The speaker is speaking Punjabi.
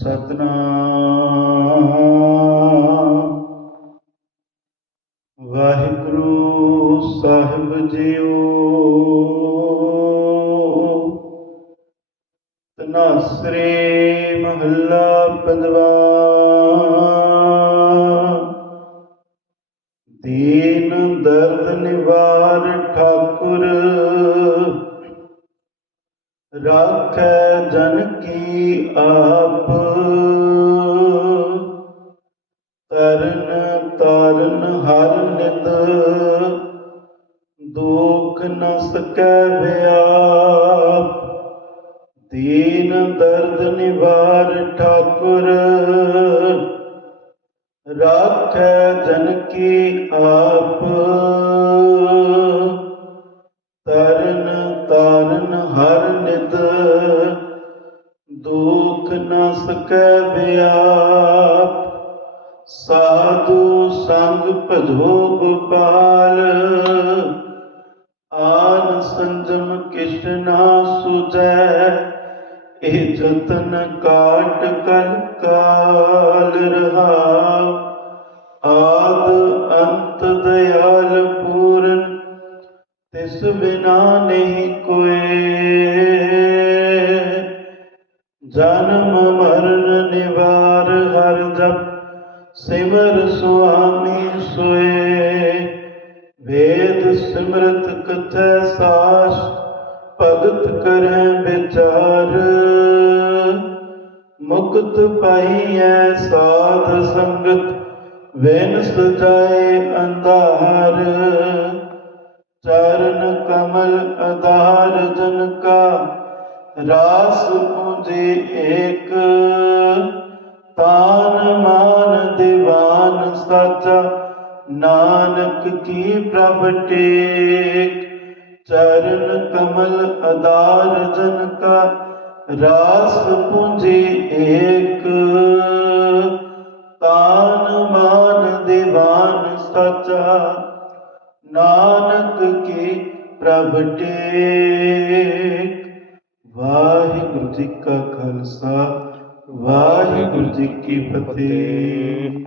ਸਤਨਾਮ। ਵਾਹਿਗੁਰੂ ਸਾਹਿਬ ਜੀਓ। ਤਨਾਸਰੇ ਮਹੱਲਾ ਪੰਜਵਾ ਦੀਨ ਦਰਦ ਨਿਵਾਰ ਠਾਕੁਰ। ਰਾਖੈ ਜਨ ਕੀ ਆਪ। ਤਰਨ ਤਾਰਨ ਹਰ ਨਿਤ, ਦੁਖ ਨ ਸਕੈ ਵਿਆਪ। ਦੀਨ ਦਰਦ ਨਿਵਾਰ ਠਾਕੁਰ, ਰਾਖੈ ਜਨ ਕੀ ਆਪ। ਤਰਨ ਤਾਰਨ ਹਰ ਨਿਤ, ਦੁਖ ਨ ਸਕੈ ਵਿਆਪ। ਸਾਧੂ ਸੰਗ ਭਜੋ ਗੋਪਾਲ ਆਨ ਸੰਜਮ ਕਿਛ ਨਾ ਸੁਜੈ ਇਹ ਜਤਨ ਕਾਟ ਕਲ ਕਾਲ ਰਹਾਉ ਆਦ ਅੰਤ ਦਇਆਲ ਪੂਰਨ, ਤਿਸ ਬਿਨਾ ਨਹੀਂ ਕੋਏ। ਜਨਮ ਮਰਨ ਨਿਵਾਰ ਹਰ ਜਪ ਸਿਮਰ ਸੁਆਮੀ ਸੁਏ। ਵੇਦ ਸਿਮਰਤ ਕਥੈ ਸਾਸ, ਭਗਤ ਕਰੈ ਵਿਚਾਰ। ਮੁਕਤ ਪਾਈਐ ਸਾਧ ਸੰਗਤ, ਵੇਨ ਸਜਾਏ ਅੰਧਾਰ। ਚਰਨ ਕਮਲ ਆਧਾਰ ਜਨ ਕਾ, ਰਾਸ ਪੂਜੇ ਏਕ। ਤਾਨ ਮਾਨ ਸਾਚਾ ਨਾਨਕ ਕੀ ਪ੍ਰਭ ਟੇਕ। ਚਰਨ ਕਮਲ ਆਧਾਰ ਜਨ ਕਾ ਰਾਸ ਪੂਜੇ ਏਕ। ਤਾਨ ਮਾਨ ਦੀਵਾਨ ਸਾਚਾ ਨਾਨਕ ਕੀ ਪ੍ਰਭ ਟੇਕ। ਵਾਹਿਗੁਰੂ ਜੀ ਕਾ ਖਾਲਸਾ, ਵਾਹਿਗੁਰੂ ਜੀ ਕੀ ਫਤਿਹ।